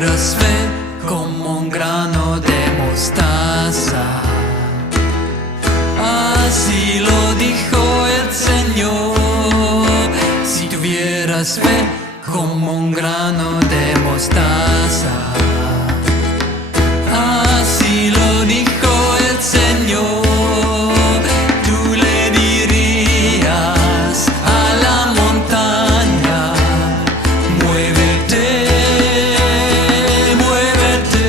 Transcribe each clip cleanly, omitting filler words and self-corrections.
tuvieras fe como un grano de mostaza. Así lo dijo el Señor. Si tuvieras fe como un grano de mostaza. Así lo dijo el Señor. Tú le dirías a la montaña: muévete, muévete.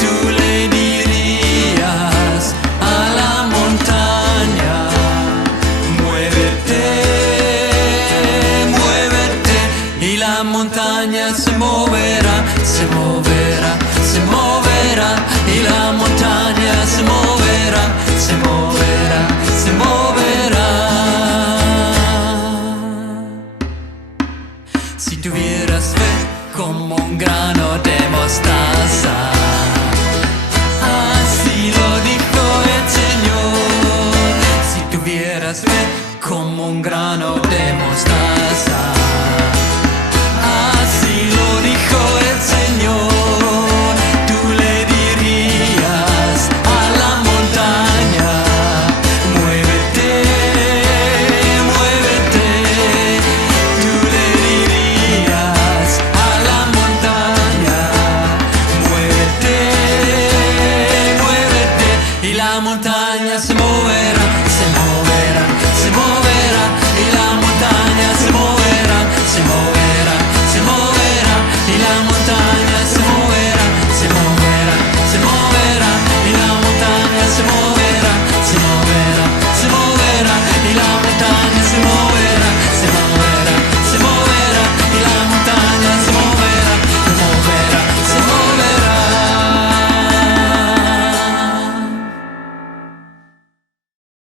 Tú le dirías a la montaña: muévete, muévete. Y la montaña se moverá, se moverá, se moverá. Y la montaña se moverá, se moverá, se moverá. Si tuvieras fe como un grano de mostaza. Así lo dijo el Señor. Si tuvieras fe como un grano de mostaza. Así lo dijo el Señor. Tú le dirías a la montaña: muévete, muévete. Tú le dirías a la montaña: muévete, muévete. Y la montaña